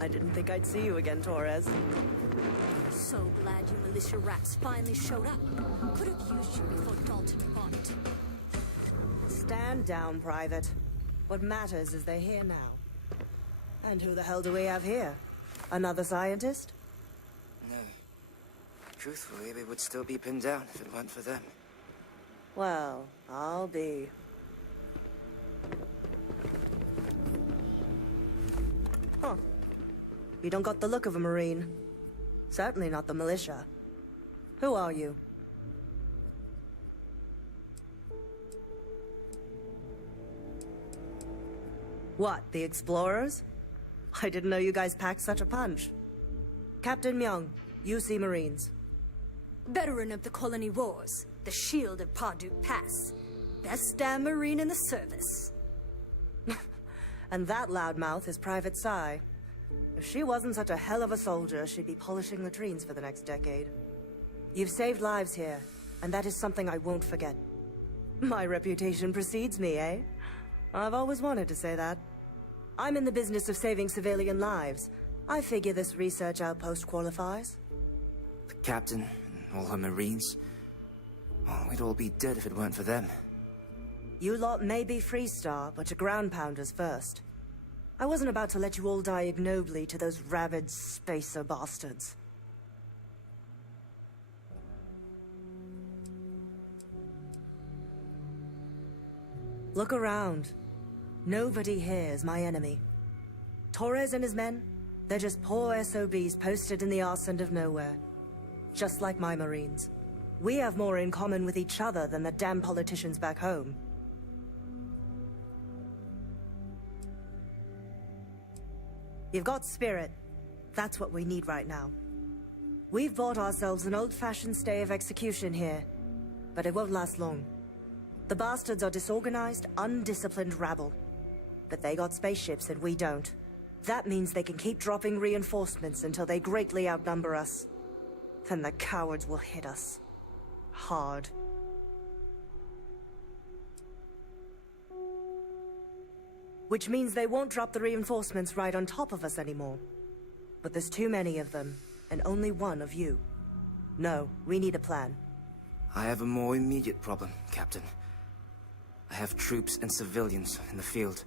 I didn't think I'd see you again, Torres. So glad you militia rats finally showed up. Could have used you before Dalton bought it. Stand down, Private. What matters is they're here now. And who the hell do we have here? Another scientist? No. Truthfully, we would still be pinned down if it weren't for them. Well, I'll be. Huh. You don't got the look of a Marine. Certainly not the militia. Who are you? What, the explorers? I didn't know you guys packed such a punch. Captain Myung, UC Marines. Veteran of the Colony Wars, the shield of Pardue Pass. Best damn Marine in the service. And that loudmouth is Private Psy. If she wasn't such a hell of a soldier, she'd be polishing latrines for the next decade. You've saved lives here, and that is something I won't forget. My reputation precedes me, eh? I've always wanted to say that. I'm in the business of saving civilian lives. I figure this research outpost qualifies. The captain and all her Marines. Oh, we'd all be dead if it weren't for them. You lot may be Freestar, but you're ground pounders first. I wasn't about to let you all die ignobly to those rabid spacer bastards. Look around. Nobody here is my enemy. Torres and his men, they're just poor SOBs posted in the arse end of nowhere. Just like my Marines. We have more in common with each other than the damn politicians back home. You've got spirit. That's what we need right now. We've bought ourselves an old-fashioned stay of execution here, but it won't last long. The bastards are disorganized, undisciplined rabble. But they got spaceships and we don't. That means they can keep dropping reinforcements until they greatly outnumber us. Then the cowards will hit us. Hard. Which means they won't drop the reinforcements right on top of us anymore. But there's too many of them, and only one of you. No, we need a plan. I have a more immediate problem, Captain. I have troops and civilians in the field.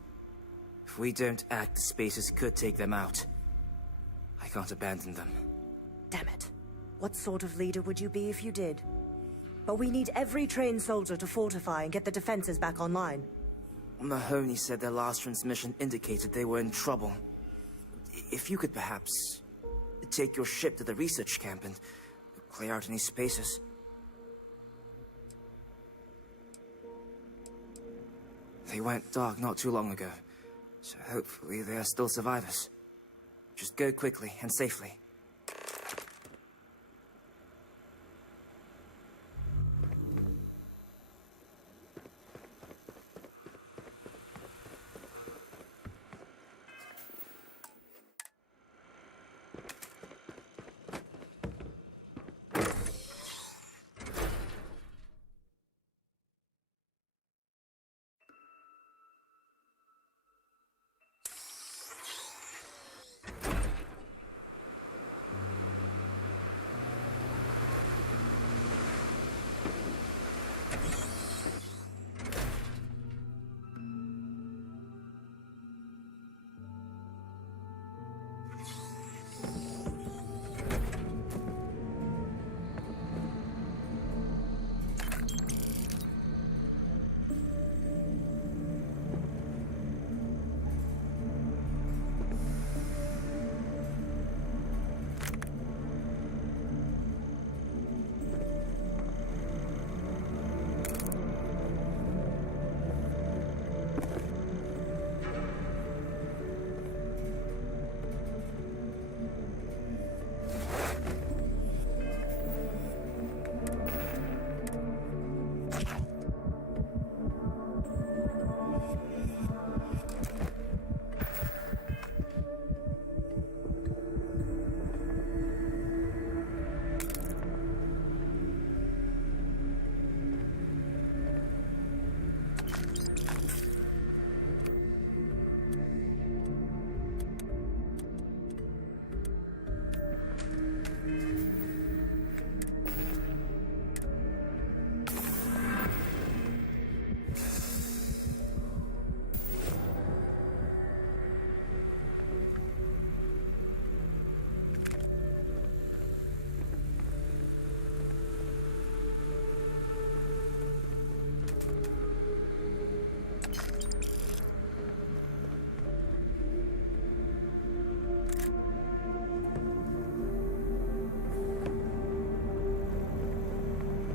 If we don't act, the Spacers could take them out. I can't abandon them. Damn it. What sort of leader would you be if you did? But we need every trained soldier to fortify and get the defenses back online. Mahoney said their last transmission indicated they were in trouble. If you could perhaps take your ship to the research camp and clear out any spaces. They went dark not too long ago, so hopefully they are still survivors. Just go quickly and safely.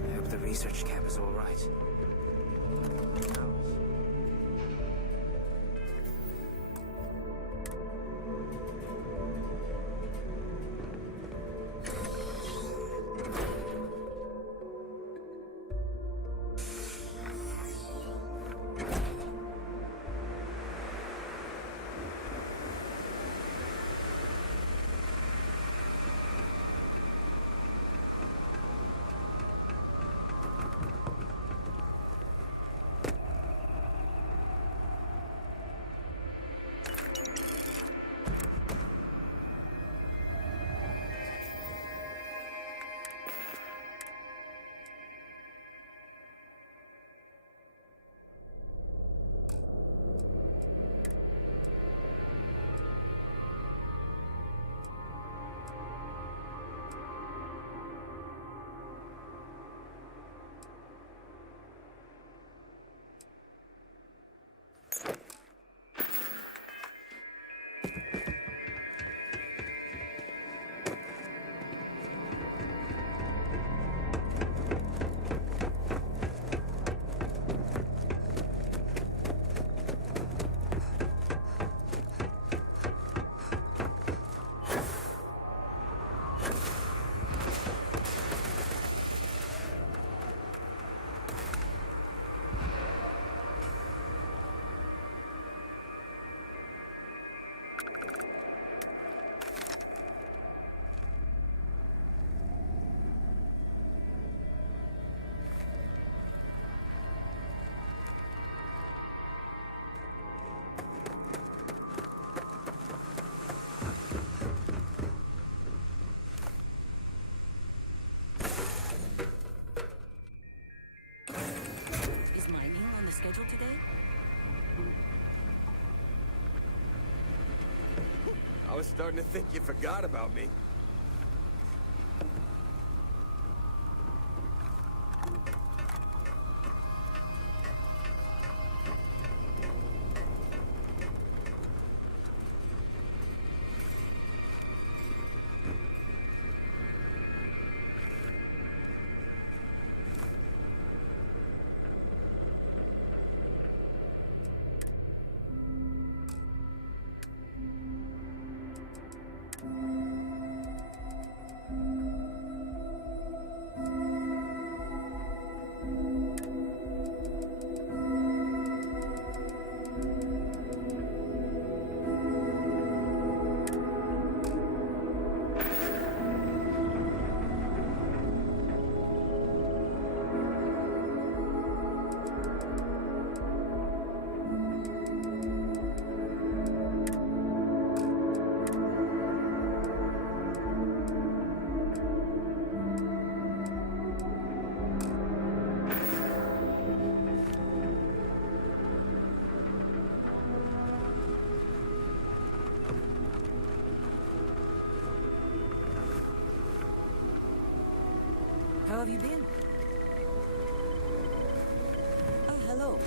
I hope the research camp is all right. Schedule today? I was starting to think you forgot about me. How have you been? Oh, hello.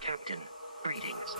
Captain, greetings.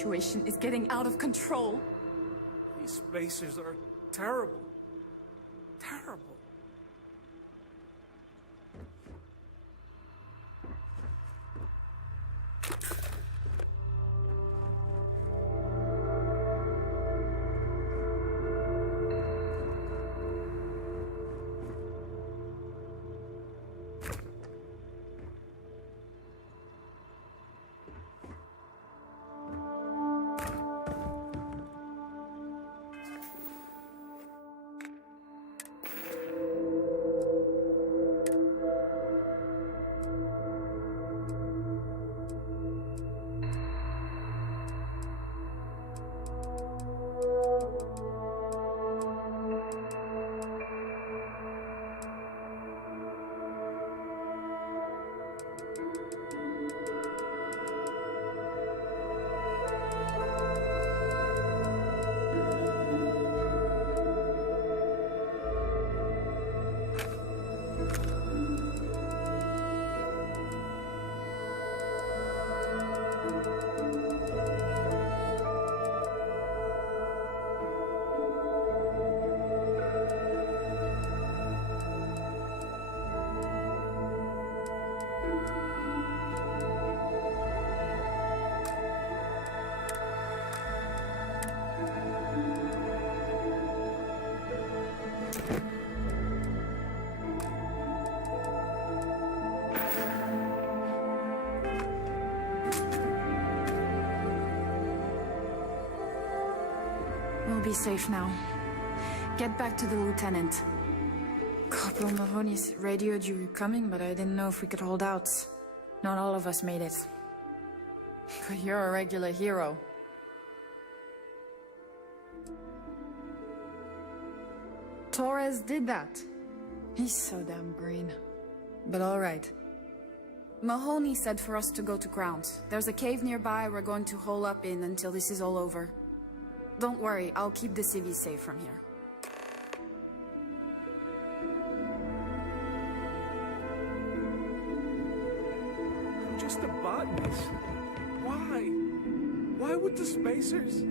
situation is getting out of control. These spacers are terrible. Terrible. We'll be safe now. Get back to the lieutenant. Corporal Mahoney's radioed you were coming, but I didn't know if we could hold out. Not all of us made it. But you're a regular hero. Torres did that. He's so damn green. But all right. Mahoney said for us to go to ground. There's a cave nearby we're going to hole up in until this is all over. Don't worry, I'll keep the civvies safe from here. I'm just a botanist. Why? Why would the spacers...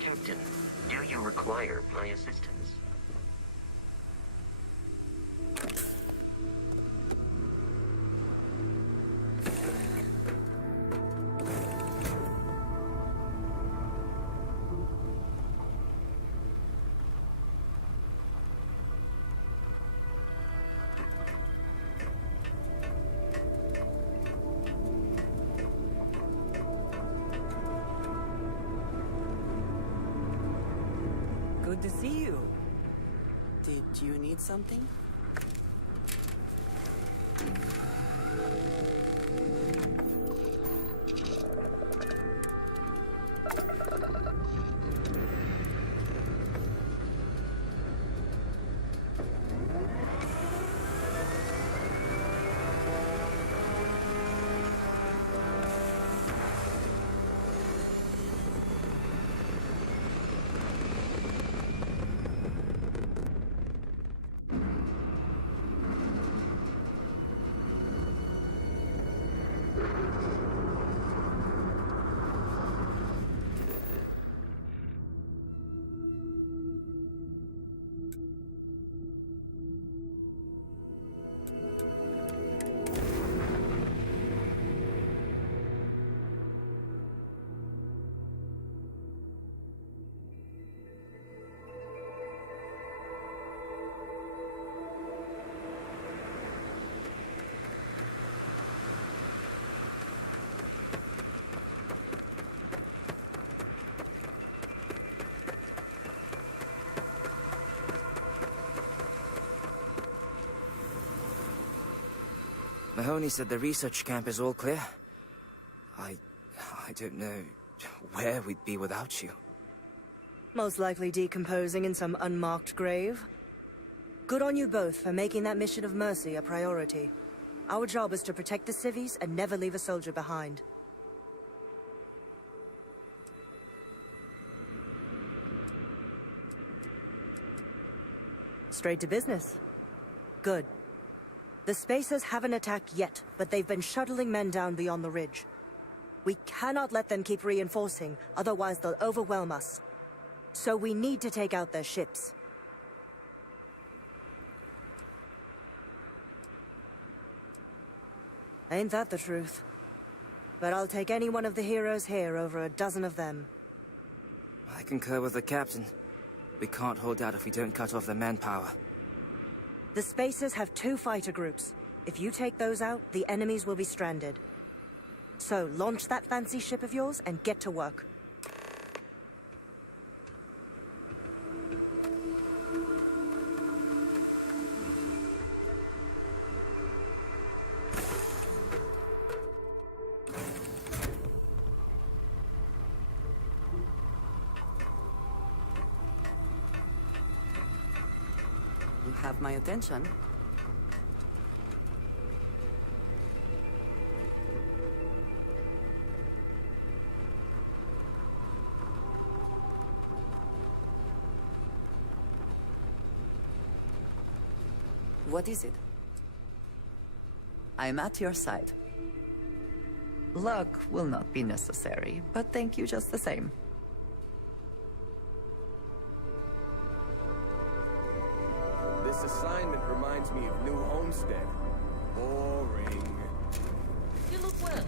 Captain, do you require my assistance? Good to see you. Did you need something? Mahoney said the research camp is all clear. I don't know where we'd be without you. Most likely decomposing in some unmarked grave. Good on you both for making that mission of mercy a priority. Our job is to protect the civvies and never leave a soldier behind. Straight to business. Good. The Spacers haven't attacked yet, but they've been shuttling men down beyond the ridge. We cannot let them keep reinforcing, otherwise they'll overwhelm us. So we need to take out their ships. Ain't that the truth? But I'll take any one of the heroes here over a dozen of them. I concur with the captain. We can't hold out if we don't cut off their manpower. The Spacers have 2 fighter groups. If you take those out, the enemies will be stranded. So, launch that fancy ship of yours and get to work. You have my attention. What is it? I'm at your side. Luck will not be necessary, but thank you just the same. This assignment reminds me of New Homestead. Boring. You look well.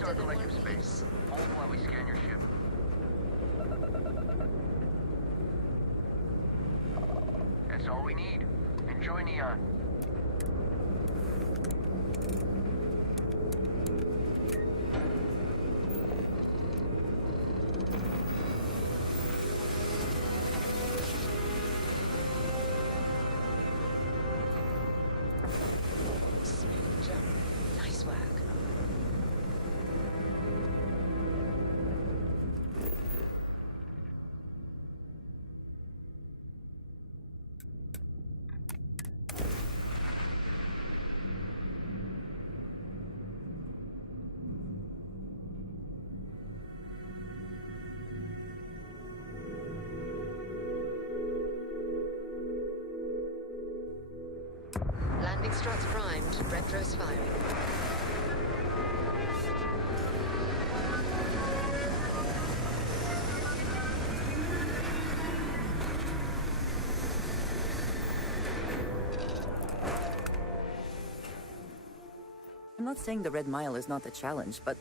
Restart collective space. Hold while we scan your ship. That's all we need. Enjoy Neon. Smooth jump. Nice work. Landing struts primed. Retros firing. I'm not saying the Red Mile is not a challenge, but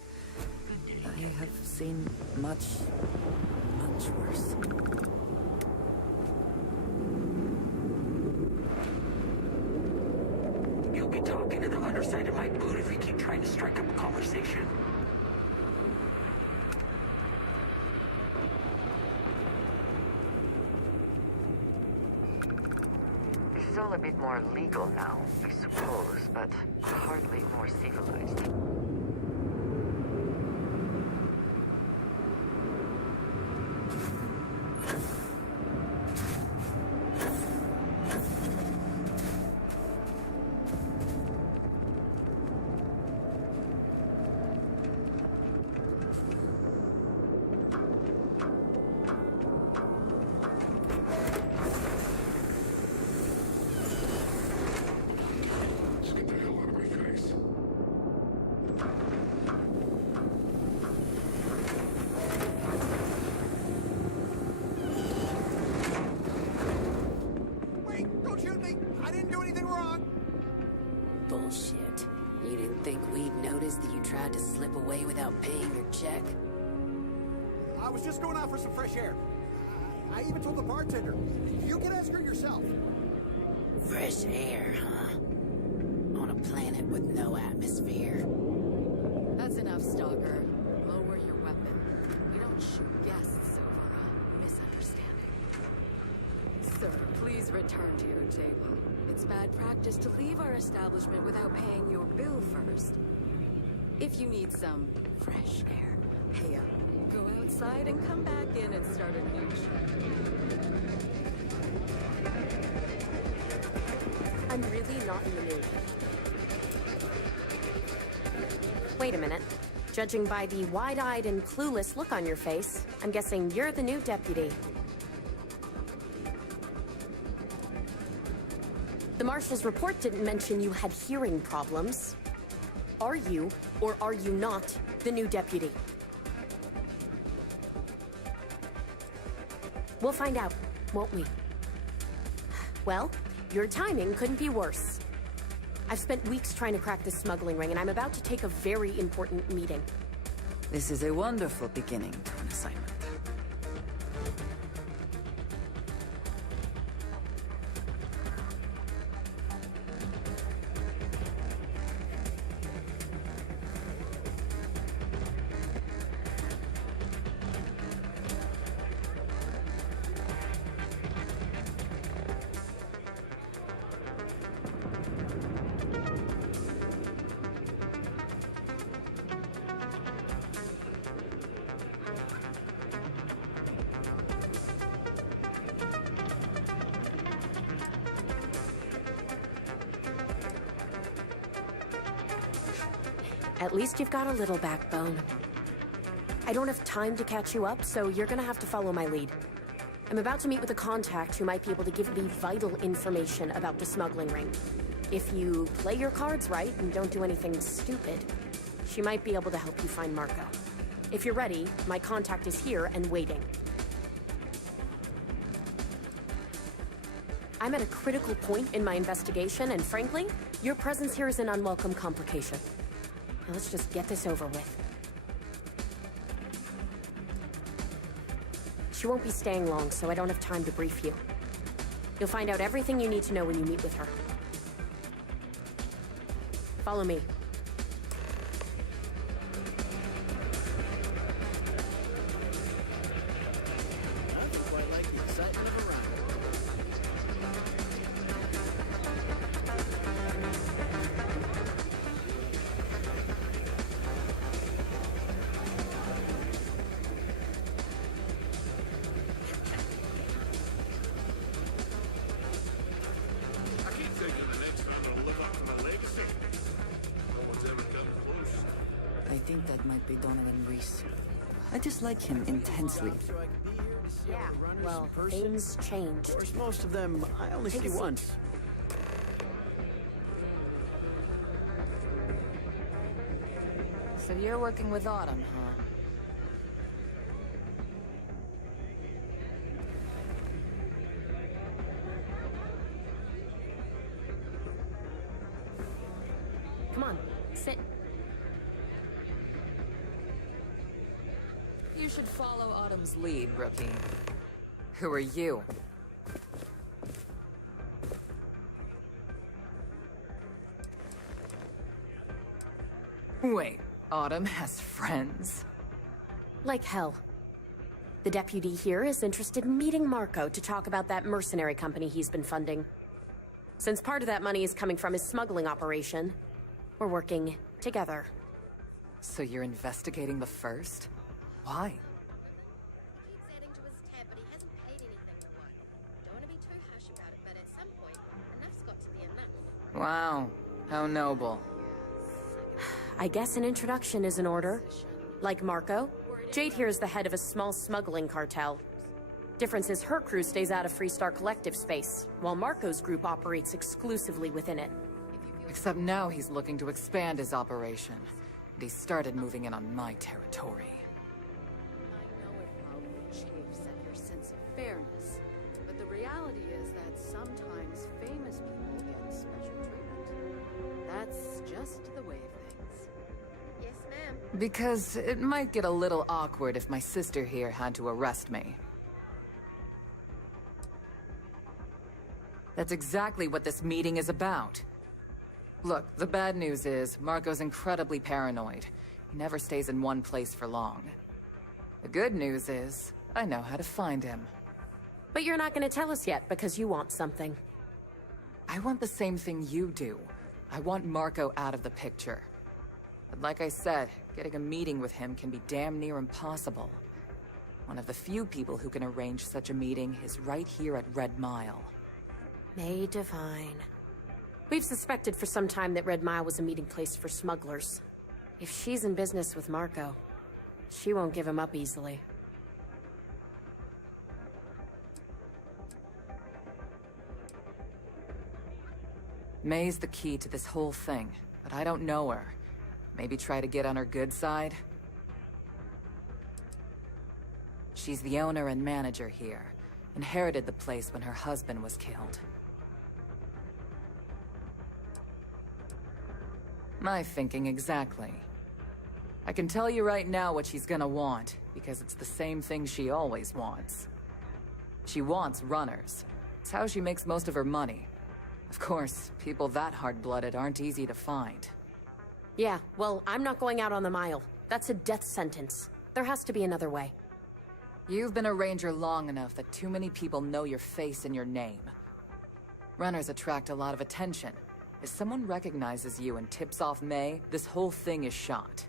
I have seen much, much worse. You'll be talking to the underside of my boot if you keep trying to strike up a conversation. This is all a bit more legal now, I suppose, but hardly more civilized. Just get the hell out of my face. Wait, don't shoot me! I didn't do anything wrong! Bullshit. You didn't think we'd notice that you tried to slip away without paying your check? I was just going out for some fresh air. I even told the bartender. You can ask her yourself. Fresh air, huh? On a planet with no atmosphere. That's enough, Stalker. Lower your weapon. We don't shoot guests over a misunderstanding. Sir, please return to your table. It's bad practice to leave our establishment without paying your bill first. If you need some fresh air, pay up. Go outside and come back in and start a new shift. I'm really not in the mood. Wait a minute. Judging by the wide-eyed and clueless look on your face, I'm guessing you're the new deputy. The Marshal's report didn't mention you had hearing problems. Are you, or are you not, the new deputy? We'll find out, won't we? Well, your timing couldn't be worse. I've spent weeks trying to crack this smuggling ring, and I'm about to take a very important meeting. This is a wonderful beginning to an assignment. At least you've got a little backbone. I don't have time to catch you up, so you're gonna have to follow my lead. I'm about to meet with a contact who might be able to give me vital information about the smuggling ring. If you play your cards right and don't do anything stupid, she might be able to help you find Marco. If you're ready, my contact is here and waiting. I'm at a critical point in my investigation, and frankly, your presence here is an unwelcome complication. Now let's just get this over with. She won't be staying long, so I don't have time to brief you. You'll find out everything you need to know when you meet with her. Follow me. I keep thinking the next round will live up to the legacy. No one's ever come close. I think that might be Donovan Reese. I dislike him intensely. Yeah, well, things change. Of course, most of them I only Take see a seat. once. So you're working with Autumn, huh? Come on, sit. You should follow Autumn's lead, rookie. Who are you? Wait, Autumn has friends? Like hell. The deputy here is interested in meeting Marco to talk about that mercenary company he's been funding. Since part of that money is coming from his smuggling operation, we're working together. So you're investigating the first? Why? Keeps adding to his tab, but he hasn't paid anything in a while. Don't want to be too harsh about it, but at some point, enough's got to be enough. Wow, how noble. I guess an introduction is in order. Like Marco, Jade here is the head of a small smuggling cartel. Difference is her crew stays out of Freestar Collective space, while Marco's group operates exclusively within it. Except now he's looking to expand his operation. And he started moving in on my territory. I know it probably chafes at your sense of fairness, but the reality is that sometimes famous people get special treatment. That's just the way of things. Yes, ma'am. Because it might get a little awkward if my sister here had to arrest me. That's exactly what this meeting is about. Look, the bad news is, Marco's incredibly paranoid. He never stays in one place for long. The good news is, I know how to find him. But you're not going to tell us yet because you want something. I want the same thing you do. I want Marco out of the picture. But like I said, getting a meeting with him can be damn near impossible. One of the few people who can arrange such a meeting is right here at Red Mile. May Divine. We've suspected for some time that Red Mile was a meeting place for smugglers. If she's in business with Marco, she won't give him up easily. May's the key to this whole thing, but I don't know her. Maybe try to get on her good side? She's the owner and manager here. Inherited the place when her husband was killed. My thinking exactly. I can tell you right now what she's gonna want, because it's the same thing she always wants. She wants runners. It's how she makes most of her money. Of course, people that hard-blooded aren't easy to find. Yeah, well, I'm not going out on the mile. That's a death sentence. There has to be another way. You've been a ranger long enough that too many people know your face and your name. Runners attract a lot of attention. If someone recognizes you and tips off May, this whole thing is shot.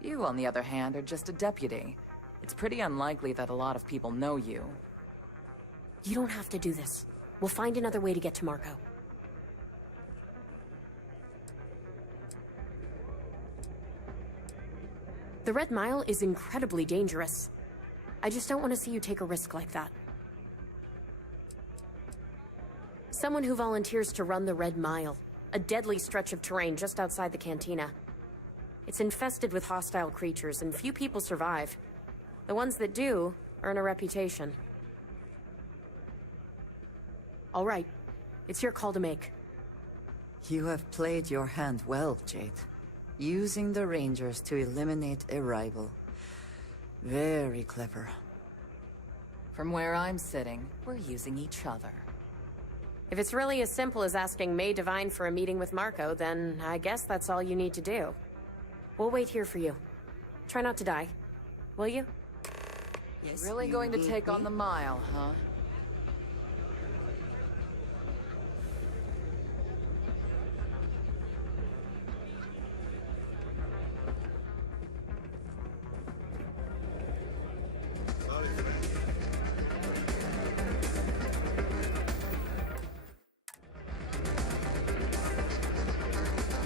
You, on the other hand, are just a deputy. It's pretty unlikely that a lot of people know you. You don't have to do this. We'll find another way to get to Marco. The Red Mile is incredibly dangerous. I just don't want to see you take a risk like that. Someone who volunteers to run the Red Mile, a deadly stretch of terrain just outside the cantina. It's infested with hostile creatures, and few people survive. The ones that do earn a reputation. All right, it's your call to make. You have played your hand well, Jade. Using the Rangers to eliminate a rival. Very clever. From where I'm sitting, we're using each other. If it's really as simple as asking May Divine for a meeting with Marco, then I guess that's all you need to do. We'll wait here for you. Try not to die. Will you? Yes. Really you going to need take me? on the mile, huh?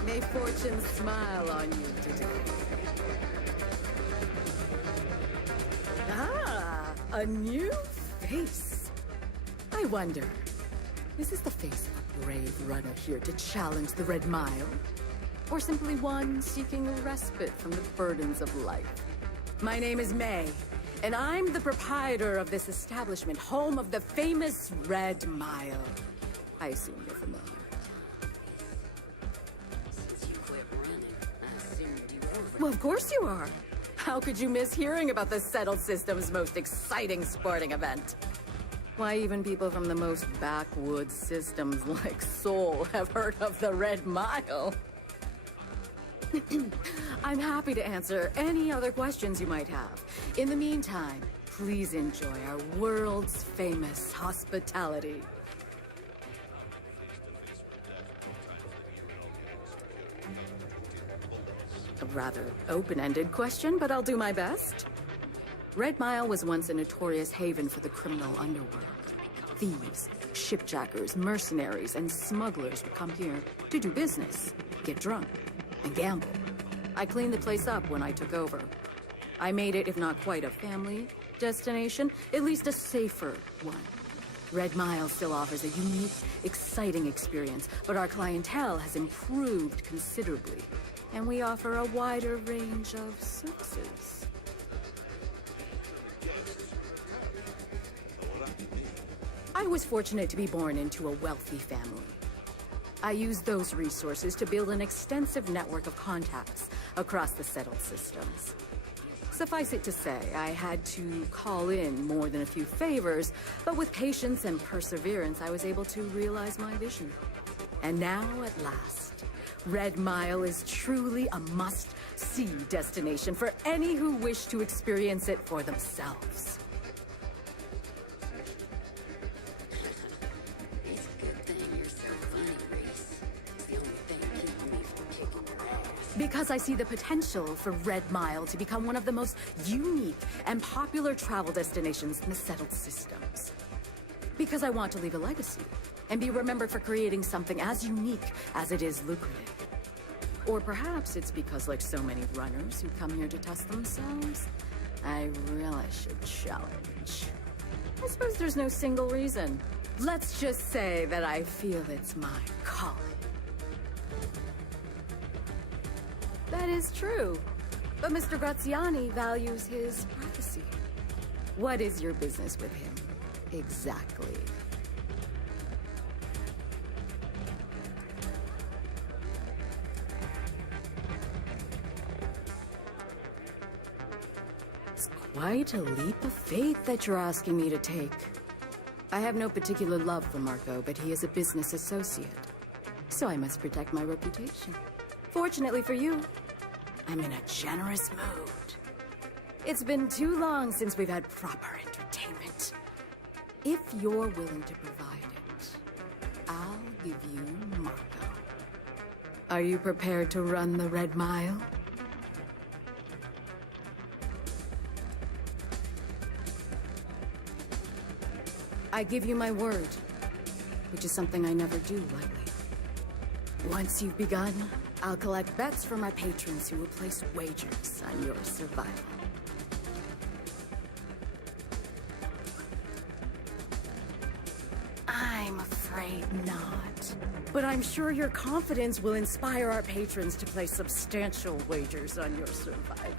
May fortune smile on you today. Ah, a new face. I wonder, is this the face of a brave runner here to challenge the Red Mile? Or simply one seeking a respite from the burdens of life? My name is May, and I'm the proprietor of this establishment, home of the famous Red Mile. I assume you're familiar. Since you quit running, I assumed you were. Well, of course you are. How could you miss hearing about the Settled System's most exciting sporting event? Why, even people from the most backwoods systems like Sol have heard of the Red Mile. I'm happy to answer any other questions you might have. In the meantime, please enjoy our world's famous hospitality. A rather open-ended question, but I'll do my best. Red Mile was once a notorious haven for the criminal underworld. Thieves, shipjackers, mercenaries, and smugglers would come here to do business, get drunk, and gamble. I cleaned the place up when I took over. I made it, if not quite a family destination, at least a safer one. Red Mile still offers a unique, exciting experience, but our clientele has improved considerably, and we offer a wider range of services. I was fortunate to be born into a wealthy family. I used those resources to build an extensive network of contacts across the Settled Systems. Suffice it to say, I had to call in more than a few favors, but with patience and perseverance, I was able to realize my vision. And now, at last, Red Mile is truly a must-see destination for any who wish to experience it for themselves. It's a good thing you're so funny, Reese. It's the only thing keeping me from kicking your ass. Because I see the potential for Red Mile to become one of the most unique and popular travel destinations in the Settled Systems. Because I want to leave a legacy and be remembered for creating something as unique as it is lucrative. Or perhaps it's because, like so many runners who come here to test themselves, I really should challenge. I suppose there's no single reason. Let's just say that I feel it's my calling. That is true. But Mr. Graziani values his privacy. What is your business with him, exactly? It's quite a leap of faith that you're asking me to take. I have no particular love for Marco, but he is a business associate. So I must protect my reputation. Fortunately for you, I'm in a generous mood. It's been too long since we've had proper entertainment. If you're willing to provide it, I'll give you Marco. Are you prepared to run the Red Mile? I give you my word, which is something I never do lightly. Once you've begun, I'll collect bets from my patrons who will place wagers on your survival. I'm afraid not. But I'm sure your confidence will inspire our patrons to place substantial wagers on your survival.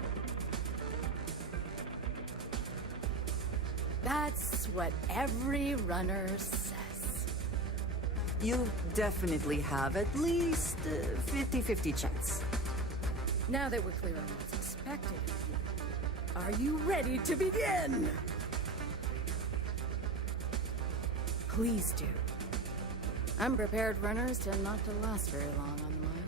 That's what every runner says. You definitely have at least 50-50 chance. Now that we're clear on what's expected, are you ready to begin? Please do. Unprepared runners tend not to last very long on the mine.